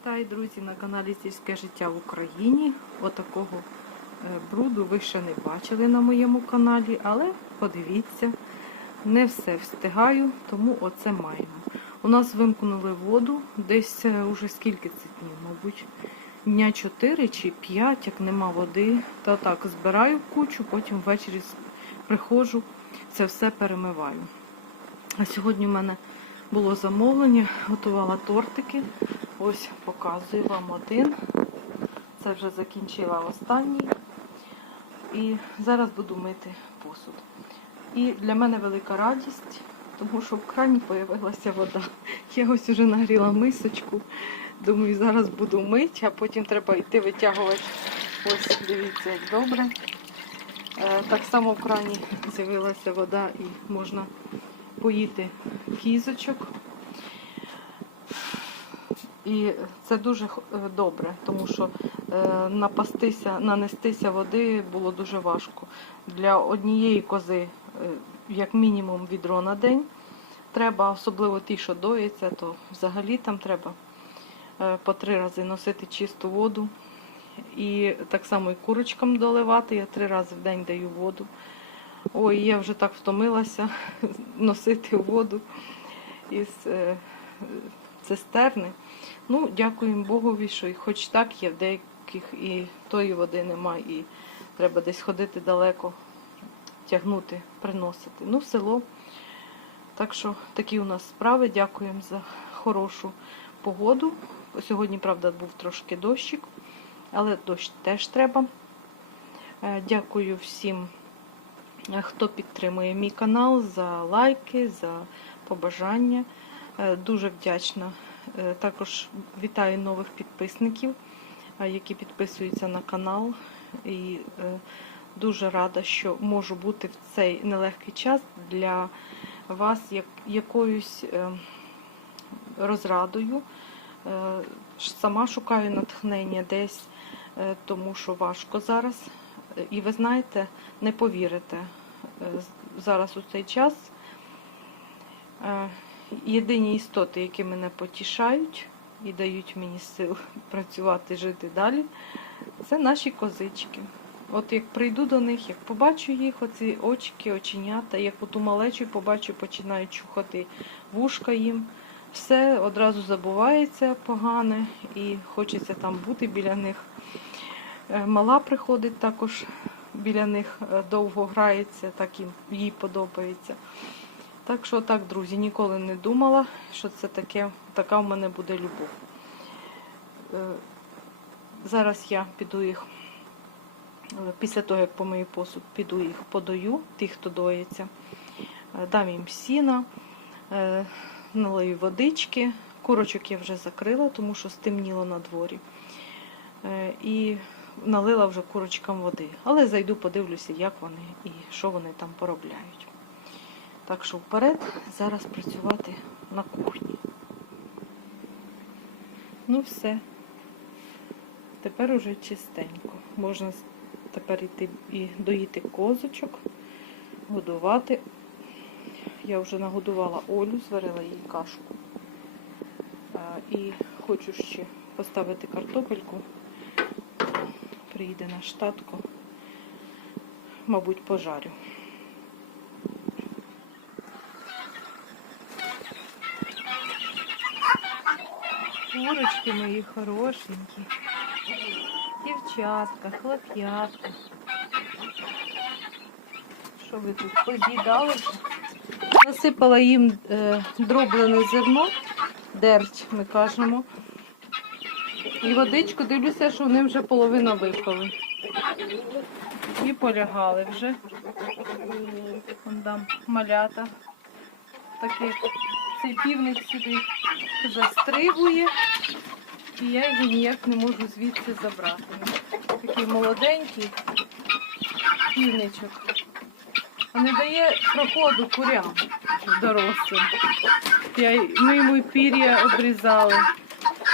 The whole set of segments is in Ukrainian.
Вітаю, друзі, на каналі Сільське життя в Україні. Отакого е, бруду ви ще не бачили на моєму каналі, але подивіться, не все встигаю, тому оце маємо. У нас вимкнули воду десь е, уже скільки це днів, мабуть, дня 4 чи 5, як нема води. Та так збираю кучу, потім ввечері приходжу, це все перемиваю. А сьогодні в мене було замовлення, готувала тортики. Ось показую вам один. Це вже закінчила останній. І зараз буду мити посуд. І для мене велика радість, тому що в крані з'явилася вода. Я ось уже нагріла мисочку. Думаю, зараз буду мити, а потім треба йти витягувати. Ось, дивіться, як добре. Е, Так само в крані з'явилася вода і можна поїти кізочок. І це дуже е, добре, тому що е, напастися, нанестися води було дуже важко. Для однієї кози, е, як мінімум, відро на день треба, особливо ті, що доїться, то взагалі там треба по три рази носити чисту воду. І так само і курочкам доливати. Я три рази в день даю воду. Ой, я вже так втомилася носити воду із цистерни. Ну, дякуємо Богові, що хоч так є, в деяких і тої води немає, і треба десь ходити далеко, тягнути, приносити. Ну, село. Так що такі у нас справи. Дякуємо за хорошу погоду. Сьогодні, правда, був трошки дощик, але дощ теж треба. Е, Дякую всім, е, хто підтримує мій канал за лайки, за побажання. Е, Дуже вдячна. Е, Також вітаю нових підписників, е, які підписуються на канал. І дуже рада, що можу бути в цей нелегкий час для вас як, якоюсь розрадою. Сама шукаю натхнення десь, тому що важко зараз. І ви знаєте, не повірите, зараз у цей час єдині істоти, які мене потішають і дають мені сил працювати, жити далі, це наші козички. От як прийду до них, як побачу їх, оці очки, оченята, як оту малечу побачу, починають чухати вушка їм. Все одразу забувається погане і хочеться там бути біля них. Е, Мала приходить також біля них, е, довго грається, так їм їй подобається. Так що так, друзі, ніколи не думала, що це таке, така в мене буде любов. Е, Зараз я піду їх, е, після того, як помию посуд, піду їх подаю, тих, хто доїться. Е, Дам їм сіна, налию водички. Курочок я вже закрила, тому що стемніло на дворі. І налила вже курочкам води. Але зайду, подивлюся, як вони і що вони там поробляють. Так що вперед зараз працювати на кухні. Ну все. Тепер уже чистенько. Можна тепер йти і доїти козочок, годувати. Я вже нагодувала Олю, зварила їй кашку. І хочу ще поставити картопельку. Приїде наш татко. Мабуть, пожарю. Курочки мої хорошенькі. Дівчатка, хлоп'ятка. Що ви тут поз'їдали? Насипала їм е, дроблене зерно, дерть, ми кажемо. І водичку дивлюся, що вони вже половину випили. І полягали вже. Вон там малята. Такий цей півник сюди застрибує. І я його ніяк не можу звідси забрати. Такий молоденький півничок. А не дає проходу курям дорослим. Я, ми йому пір'я обрізали.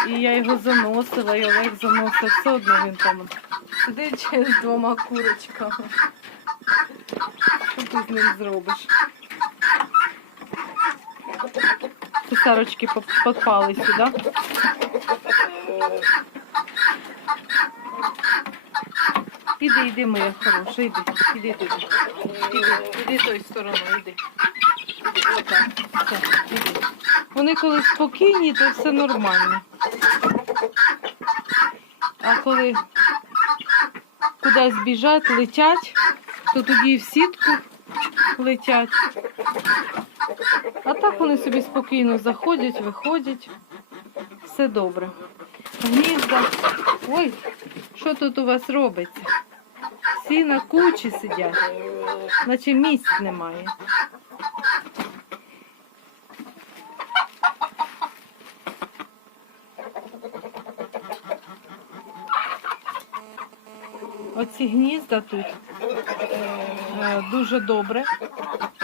І я його заносила, і Олег заносив. Все одно він там сидить з двома курочками. Що ти з ним зробиш? Цесарочки поп- попали сюди. Іди, іди, моя хороша, іди, іди туди. Іди, іди тою стороною, іди. Іди. Так, іди. Вони коли спокійні, то все нормально. А коли кудись біжать, летять, то тоді і в сітку летять. А так вони собі спокійно заходять, виходять. Все добре. Гнізда. Ой, що тут у вас робиться? Всі на кучі сидять, наче місць немає. Оці гнізда тут е, дуже добре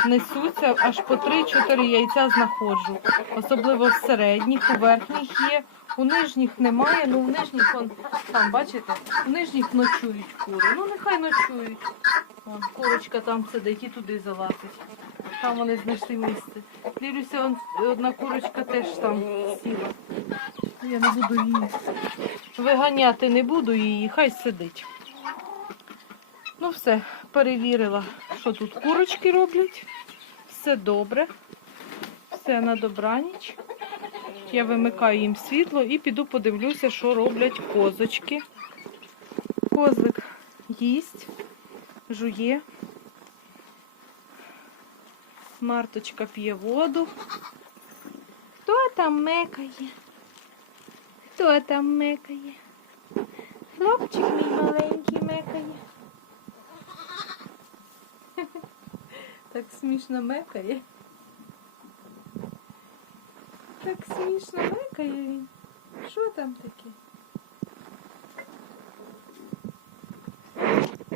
несуться, аж по 3-4 яйця знаходжу. Особливо в середніх, у верхніх є, у нижніх немає, ну в нижніх он, там, бачите, в нижніх ночують кури. Ну нехай ночують. Вон, курочка там сидить і туди залазить. Там вони знайшли місце. Дивлюся, он, одна курочка теж там сіла. Я не буду її. Виганяти не буду її, хай сидить. Ну все, перевірила, що тут курочки роблять. Все добре. Все на добраніч. Я вимикаю їм світло і піду подивлюся, що роблять козочки. Козлик їсть, жує. Марточка п'є воду. Хто там мекає? Хто там мекає? Хлопчик мій маленький мекає. Так смішно мекає. Так смішно мекає він. Що там таке?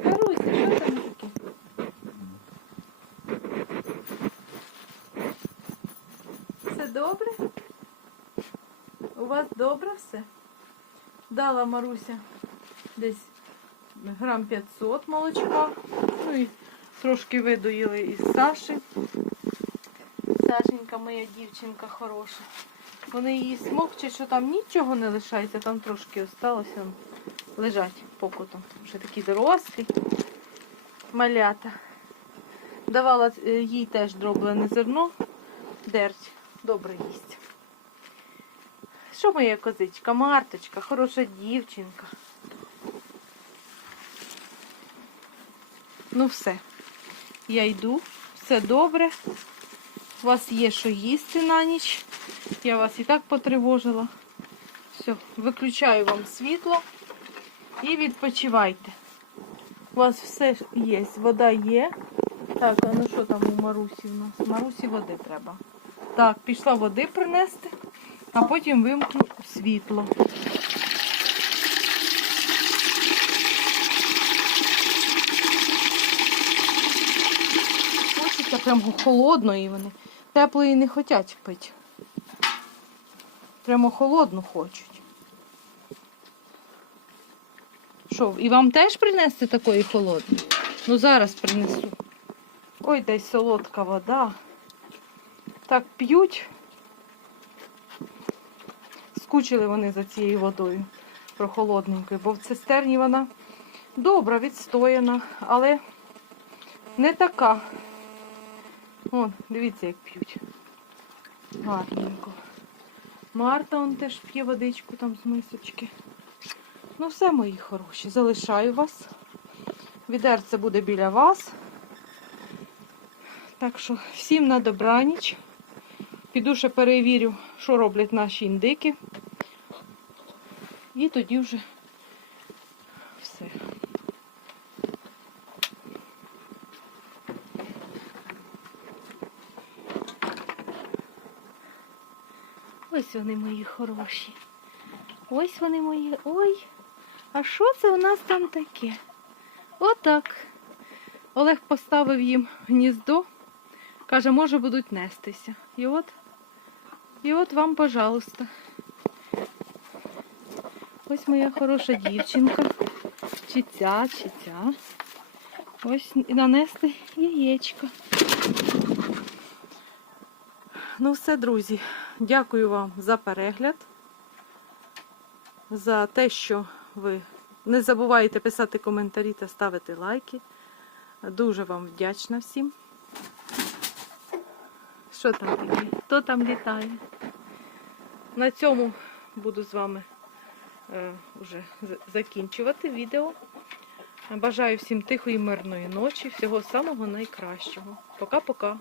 Маруся, що там таке? Все добре? У вас добре все? Дала Маруся десь грам 500 молочка. Ну і трошки видоїли із Саші. Сашенька моя дівчинка хороша. Вони її смокчуть, що там нічого не лишається, там трошки осталося. Лежать покутом. Вже такі дорослі. Малята. Давала е, їй теж дроблене зерно. Дерть. Добре їсть. Що моя козичка? Марточка, хороша дівчинка. Ну все. Я йду, все добре. У вас є що їсти на ніч. Я вас і так потривожила. Все, виключаю вам світло і відпочивайте. У вас все є, вода є. Так, а ну що там у Марусі в нас? Марусі води треба. Так, пішла води принести, а потім вимкну світло. Хочеться прямо холодної вони. Теплої не хочуть пити. Прямо холодну хочуть. Що, і вам теж принести такої холодної? Ну зараз принесу. Ой, десь солодка вода. Так п'ють. Скучили вони за цією водою прохолодненькою, бо в цистерні вона добра, відстояна, але не така. О, дивіться, як п'ють. Гарненько. Марта он теж п'є водичку там з мисочки. Ну все, мої хороші, залишаю вас. Відерце буде біля вас. Так що всім на добраніч. Піду ще перевірю, що роблять наші індики. І тоді вже Ось вони мої хороші. Ось вони мої. Ой, а що це у нас там таке? Отак. Олег поставив їм гніздо. Каже, може будуть нестися. І от, і от вам, пожалуйста. Ось моя хороша дівчинка. Чи ця, чи ця. Ось і нанесли яєчко. Ну все, друзі. Дякую вам за перегляд. за те, що ви не забуваєте писати коментарі та ставити лайки. Дуже вам вдячна всім. Що там таке? Хто там літає? На цьому буду з вами е, вже закінчувати відео. Бажаю всім тихої, мирної ночі, всього самого найкращого. Пока-пока.